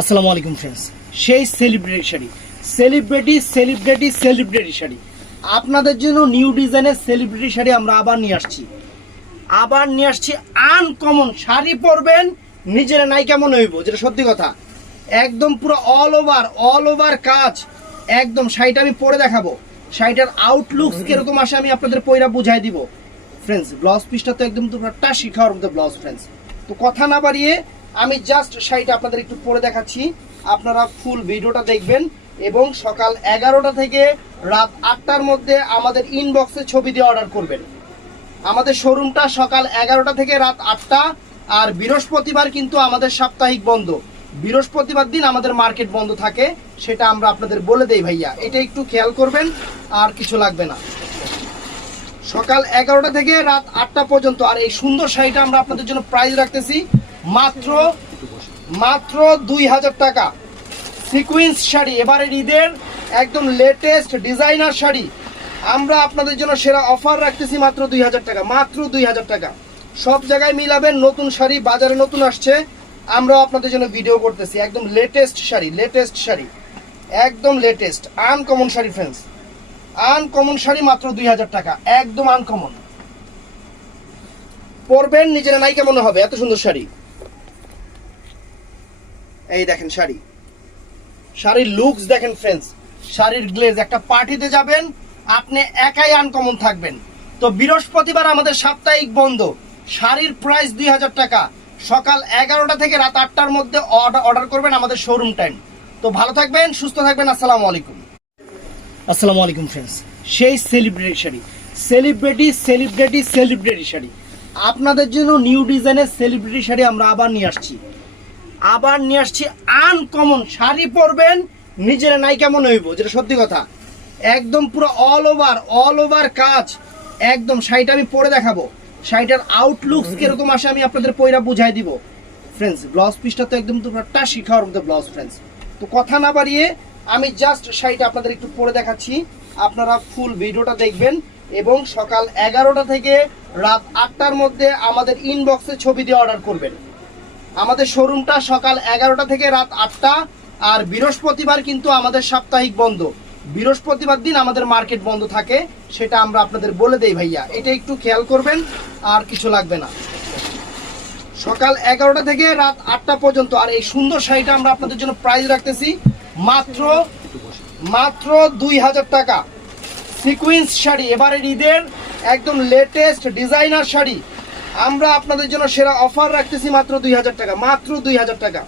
আসসালামু আলাইকুম ফ্রেন্ডস। সেই সেলিব্রিটি শাড়ি আপনাদের জন্য নিউ ডিজাইনের সেলিব্রিটি শাড়ি আমরা আবার নিয়ে আসছি আনকমন শাড়ি পরবেন, নিজের নায়িকা মনে হইব, যেটা সত্যি কথা। একদম পুরো অল ওভার কাজ, একদম শাড়িটা আমি পরে দেখাবো। শাড়িটার আউটলুকস কিরকম আসে আমি আপনাদের পয়রা বুঝাই দিব ফ্রেন্ডস। ব্লাউজ পিসটা তো একদম তোমরা টাসি খাওয়ার মতো ব্লাউজ ফ্রেন্ডস। তো কথা না বাড়িয়ে আমি জাস্ট শাড়িটা আপনাদের একটু পরে দেখাচ্ছি, আপনারা ফুল ভিডিওটা দেখবেন এবং সকাল 11টা থেকে রাত 8টার মধ্যে আমাদের ইনবক্সে ছবি দিয়ে অর্ডার করবেন। আমাদের শোরুমটা সকাল 11টা থেকে রাত 8টা, আর বৃহস্পতিবার কিন্তু আমাদের সাপ্তাহিক বন্ধ। বৃহস্পতিবার দিন আমাদের মার্কেট বন্ধ থাকে, সেটা আমরা আপনাদের বলে দেই ভাইয়া, এটা একটু খেয়াল করবেন, আর কিছু লাগবে না। সকাল 11টা থেকে রাত 8টা পর্যন্ত। আর এই সুন্দর শাড়িটা আমরা আপনাদের জন্য প্রাইস রাখতেছি মাত্র 2000 টাকা। সিকুয়েন্স শাড়ি, এবারের ঈদের একদম লেটেস্ট ডিজাইনার শাড়ি আমরা আপনাদের জন্য সেরা অফার রাখতেছি মাত্র 2000 টাকা, মাত্র 2000 টাকা। সব জায়গায় মিলাবেন, নতুন শাড়ি বাজারে নতুন আসছে, আমরাও আপনাদের জন্য ভিডিও করতেছি। একদম লেটেস্ট শাড়ি, একদম latest uncommon sari friends, uncommon sari মাত্র 2000 টাকা, একদম আনকমন। পরবেন, নিজের নায়িকা মনে হবে, এত সুন্দর শাড়ি। এই দেখেন শাড়ির লুকস দেখেন ফ্রেন্ডস, শাড়ির গ্লেজ। একটা পার্টিতে যাবেন, আপনি একাই আনকমন থাকবেন। তো বৃহস্পতিবার আমাদের সাপ্তাহিক বন্ধ, শাড়ির প্রাইস 2000 টাকা। সকাল 11টা থেকে রাত 8টার মধ্যে অর্ডার করবেন, আমাদের শোরুম টাইম। তো ভালো থাকবেন, সুস্থ থাকবেন। আসসালামু আলাইকুম ফ্রেন্ডস। সেই সেলিব্রিটি শাড়ি আপনাদের জন্য নিউ ডিজাইনের সেলিব্রিটি শাড়ি আমরা আবার নিয়ে আসছি আনকমন শাড়ি পরবেন, নিজের নায়িকা মনে হইব, যেটা সত্যি কথা। একদম পুরো অল ওভার কাজ, একদম শাড়িটা আমি পরে দেখাবো। শাড়িটার আউটলুকস কিরকম আসে আমি আপনাদের পয়রা বুঝাই দিব ফ্রেন্ডস। ব্লাউজ পিসটা তো একদম তোমরা টাসি খাওয়ার মতো ব্লাউজ ফ্রেন্ডস। তো কথা না বাড়িয়ে আমি জাস্ট শাড়িটা আপনাদের একটু পরে দেখাচ্ছি, আপনারা ফুল ভিডিওটা দেখবেন এবং সকাল 11টা থেকে রাত 8টার মধ্যে আমাদের ইনবক্সে ছবি দিয়ে অর্ডার করবেন। আমাদের শোরুমটা সকাল 11টা থেকে রাত 8টা, আর বৃহস্পতিবার কিন্তু আমাদের সাপ্তাহিক বন্ধ। বৃহস্পতিবার দিন আমাদের মার্কেট বন্ধ থাকে, সেটা আমরা আপনাদের বলে দেই ভাইয়া, এটা একটু খেয়াল করবেন, আর কিছু লাগবে না। সকাল 11টা থেকে রাত 8টা পর্যন্ত। আর এই সুন্দর শাড়িটা আমরা আপনাদের জন্য প্রাইস রাখতেছি মাত্র 2000 টাকা। সিকুয়েন্স শাড়ি, এবারের ঈদের একদম লেটেস্ট ডিজাইনার শাড়ি আমরা আপনাদের জন্য সেরা অফার রাখতেছি মাত্র 2000 টাকা, মাত্র 2000 টাকা।